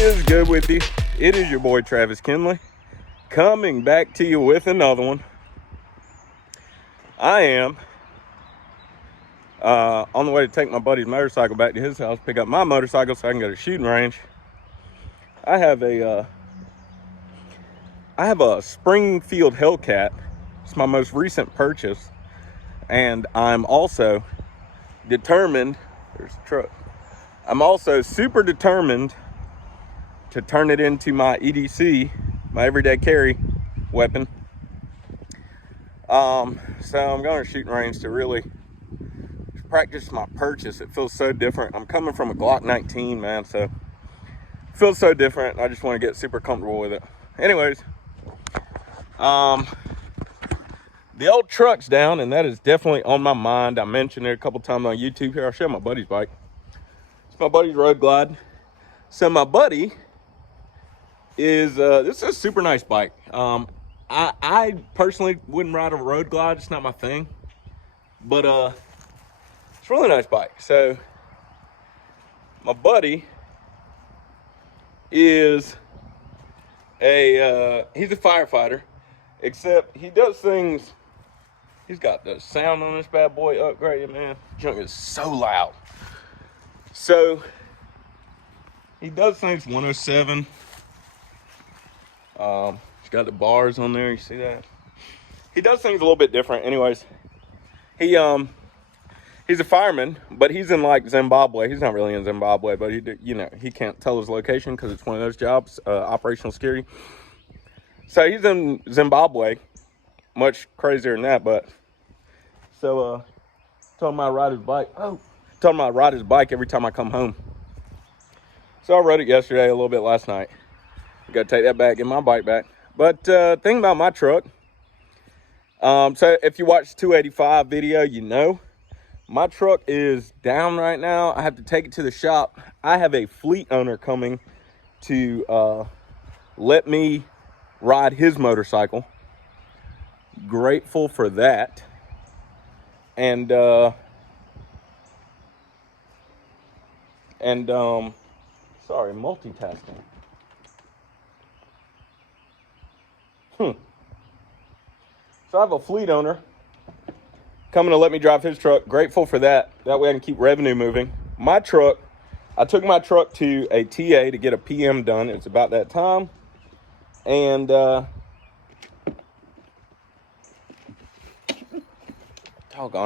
is good with you? It is your boy Travis Kinley coming back to you with another one. I am on the way to take my buddy's motorcycle back to his house, pick up my motorcycle so I can go to shooting range. I have a Springfield Hellcat. It's my most recent purchase, and I'm also determined. There's a truck. I'm also super determined to turn it into my EDC, my everyday carry weapon. So I'm going to shooting range to really practice my purchase. It feels so different. I'm coming from a Glock 19, man, so it feels so different. I just want to get super comfortable with it. Anyways, the old truck's down, and that is definitely on my mind. I mentioned it a couple times on YouTube. Here, I'll show my buddy's bike. It's my buddy's Road Glide. So my buddy is this is a super nice bike. I personally wouldn't ride a Road Glide. It's not my thing, but it's a really nice bike. So my buddy is he's a firefighter, except he does things. He's got the sound on this bad boy upgraded, man. Junk is so loud. So he does things 107. He's got the bars on there. You see that? He does things a little bit different. Anyways, he's a fireman, but he's in like Zimbabwe. He's not really in Zimbabwe, but he can't tell his location because it's one of those jobs, operational security. So he's in Zimbabwe, much crazier than that. But so told him I ride his bike. Told him I ride his bike every time I come home. So I rode it yesterday, a little bit last night. Got to take that back, get my bike back. But thing about my truck, so if you watch the 285 video, you know my truck is down right now. I have to take it to the shop. I have a fleet owner coming to let me ride his motorcycle. Grateful for that. And sorry, multitasking. So I have a fleet owner coming to let me drive his truck. Grateful for that. That way I can keep revenue moving. My truck, I took my truck to a TA to get a PM done. It's about that time. And doggone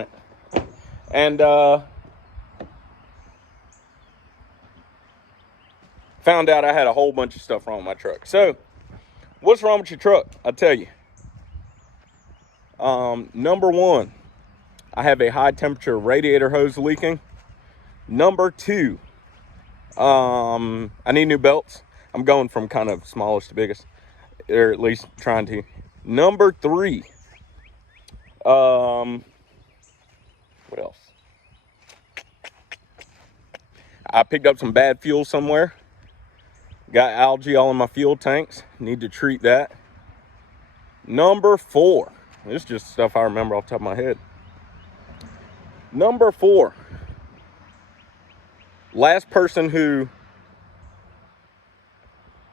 it. And found out I had a whole bunch of stuff wrong with my truck. So what's wrong with your truck? I'll tell you. Number one, I have a high temperature radiator hose leaking. Number two, I need new belts. I'm going from kind of smallest to biggest, or at least trying to. Number three, what else? I picked up some bad fuel somewhere. Got algae all in my fuel tanks. Need to treat that. Number four. This is just stuff I remember off the top of my head. Number four. Last person who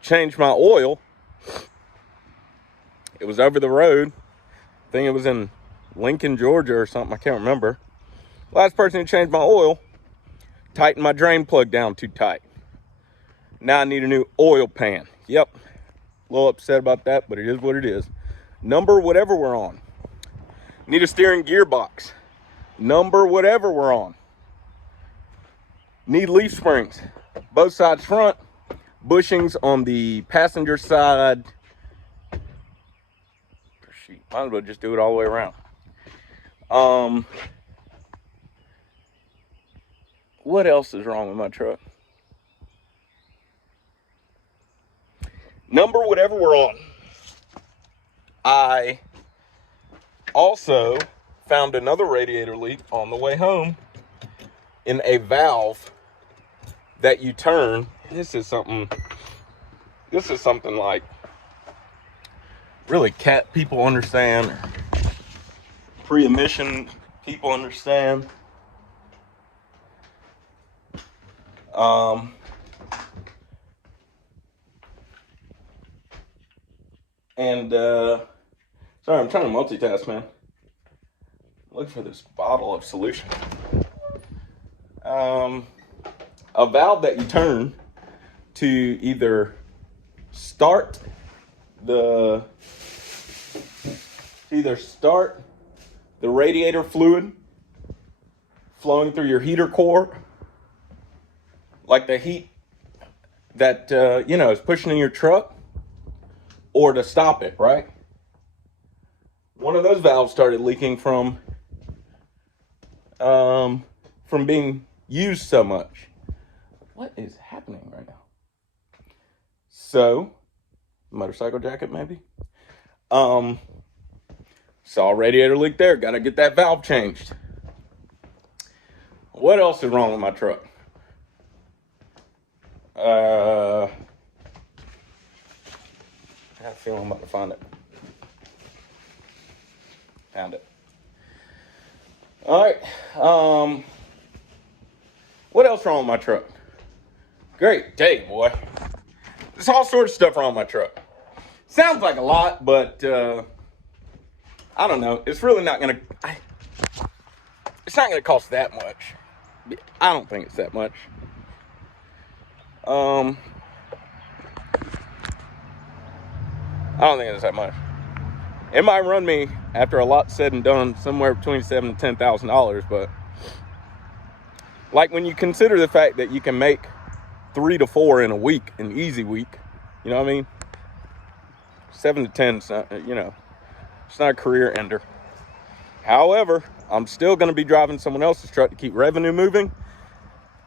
changed my oil, it was over the road. I think it was in Lincoln, Georgia or something. I can't remember. Last person who changed my oil tightened my drain plug down too tight. Now I need a new oil pan. Yep. A little upset about that, but it is what it is. Number whatever we're on. Need a steering gearbox. Number whatever we're on. Need leaf springs. Both sides front. Bushings on the passenger side. Shoot, might as well just do it all the way around. What else is wrong with my truck? Number whatever we're on. I also found another radiator leak on the way home in a valve that you turn. This is something like really cat people understand, pre-emission people understand. And, sorry, I'm trying to multitask, man. Look for this bottle of solution. A valve that you turn to either start the radiator fluid flowing through your heater core, like the heat that is pushing in your truck, or to stop it, right? One of those valves started leaking from being used so much. What is happening right now? So, motorcycle jacket maybe? Saw a radiator leak there. Got to get that valve changed. What else is wrong with my truck? I have a feeling I'm about to find it. Found it. All right. What else wrong with my truck? Great day, boy. There's all sorts of stuff wrong with my truck. Sounds like a lot, but I don't know. It's really not gonna. It's not gonna cost that much. I don't think it's that much. I don't think it's that much. It might run me, after a lot said and done, somewhere between $7,000 to $10,000. But like, when you consider the fact that you can make 3 to 4 in a week, an easy week, you know what I mean? 7 to 10, it's not, it's not a career ender. However, I'm still going to be driving someone else's truck to keep revenue moving.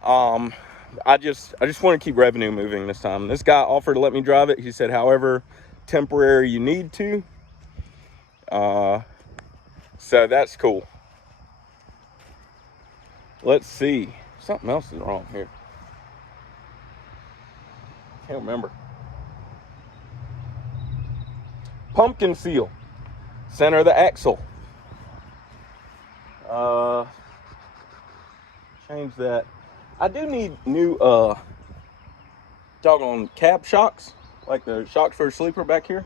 I just want to keep revenue moving this time. This guy offered to let me drive it. He said, however temporary you need to. So that's cool. Let's see. Something else is wrong here. Can't remember. Pumpkin seal. Center of the axle. Change that. I do need new doggone cab shocks, like the shocks for a sleeper back here.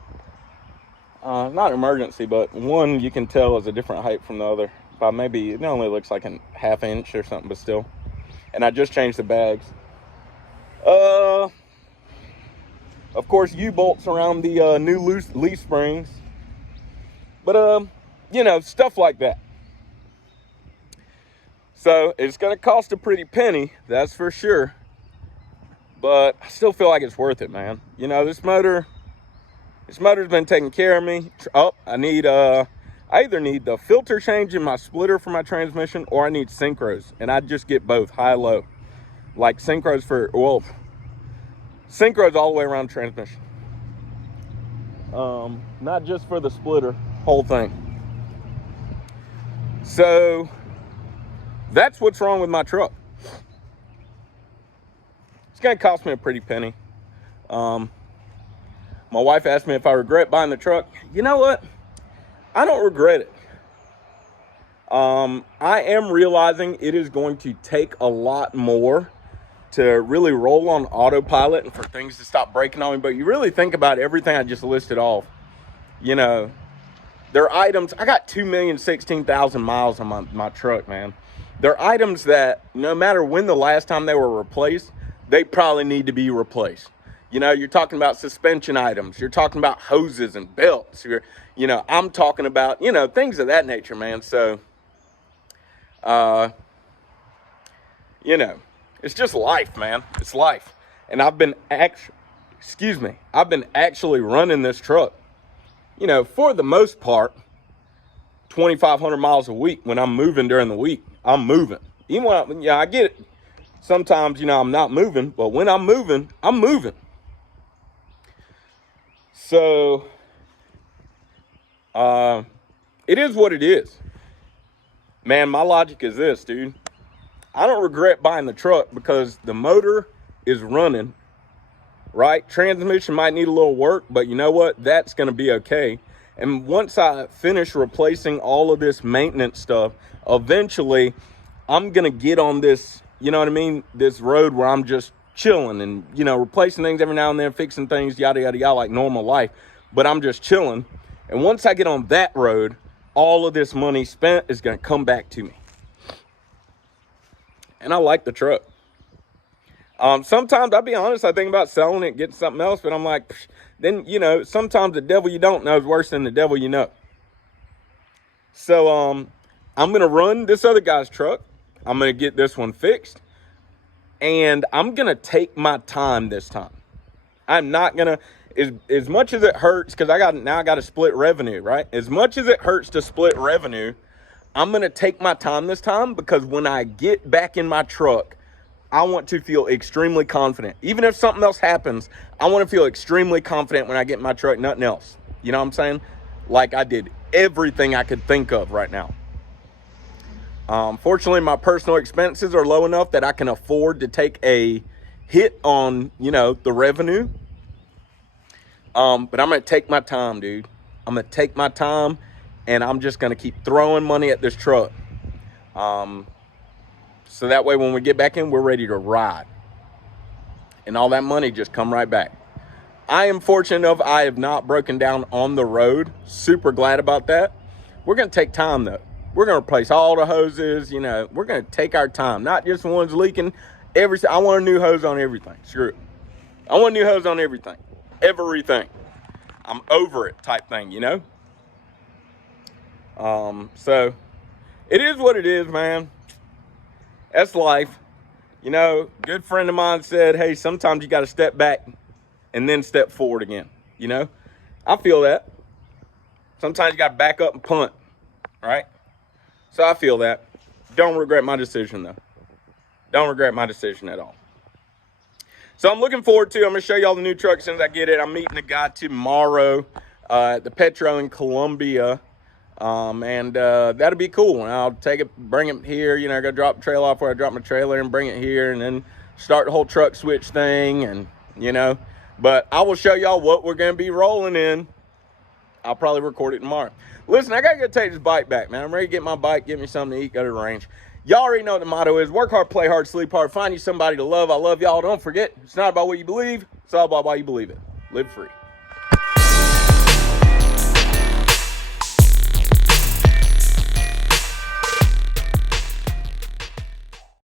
Not emergency, but one you can tell is a different height from the other. By maybe, it only looks like a ½ inch or something, but still. And I just changed the bags. Of course, U-bolts around the new leaf springs. But, stuff like that. So, it's going to cost a pretty penny, that's for sure. But I still feel like it's worth it, man. This motor's been taking care of me. Oh, I either need the filter change in my splitter for my transmission, or I need synchros. And I just get both, high-low. Like synchros synchros all the way around the transmission. Not just for the splitter, whole thing. So, that's what's wrong with my truck. It's going to cost me a pretty penny. My wife asked me if I regret buying the truck. You know what? I don't regret it. I am realizing it is going to take a lot more to really roll on autopilot and for things to stop breaking on me. But you really think about everything I just listed off. There are items. I got 2,016,000 miles on my truck, man. There are items that no matter when the last time they were replaced, they probably need to be replaced. You're talking about suspension items. You're talking about hoses and belts. I'm talking about, things of that nature, man. So, it's just life, man. It's life. And I've been actually running this truck, for the most part, 2,500 miles a week. When I'm moving during the week, I'm moving. Even when I get it. Sometimes, I'm not moving, but when I'm moving, I'm moving. So, it is what it is. Man, my logic is this, dude. I don't regret buying the truck because the motor is running, right? Transmission might need a little work, but you know what? That's going to be okay. And once I finish replacing all of this maintenance stuff, eventually I'm going to get on this, this road where I'm just chilling and, replacing things every now and then, fixing things, yada, yada, yada, like normal life. but I'm just chilling. And once I get on that road, all of this money spent is going to come back to me. And I like the truck. Sometimes, I'll be honest, I think about selling it, getting something else, but I'm like, then, you know, sometimes the devil you don't know is worse than the devil you know. So, I'm going to run this other guy's truck. I'm going to get this one fixed. And I'm going to take my time this time. I'm not going to, as much as it hurts, because I got to split revenue, right? As much as it hurts to split revenue, I'm going to take my time this time, because when I get back in my truck, I want to feel extremely confident. Even if something else happens, I want to feel extremely confident when I get in my truck, nothing else. You know what I'm saying? Like I did everything I could think of right now. Fortunately, my personal expenses are low enough that I can afford to take a hit on, you know, the revenue. But I'm going to take my time, dude. I'm going to take my time, and I'm just going to keep throwing money at this truck. So that way when we get back in, we're ready to ride. And all that money just come right back. I am fortunate enough I have not broken down on the road. Super glad about that. We're going to take time, though. We're going to replace all the hoses. You know, we're going to take our time. Not just the ones leaking. I want a new hose on everything. Screw it. I want a new hose on everything. Everything. I'm over it type thing, you know? So it is what it is, man. That's life. You know, a good friend of mine said, hey, sometimes you got to step back and then step forward again. You know, I feel that. Sometimes you got to back up and punt, right? So I feel that. Don't regret my decision, though. Don't regret my decision at all. So I'm looking forward to, I'm going to show y'all the new truck as soon as I get it. I'm meeting the guy tomorrow at the Petro in Columbia. That'll be cool. And I'll take it, bring it here, you know, go drop the trailer off where I drop my trailer and bring it here, and then start the whole truck switch thing, and, you know. But I will show y'all what we're going to be rolling in. I'll probably record it tomorrow. Listen, I got to go take this bike back, man. I'm ready to get my bike, get me something to eat, go to the range. Y'all already know what the motto is. Work hard, play hard, sleep hard, find you somebody to love. I love y'all. Don't forget, it's not about what you believe. It's all about why you believe it. Live free.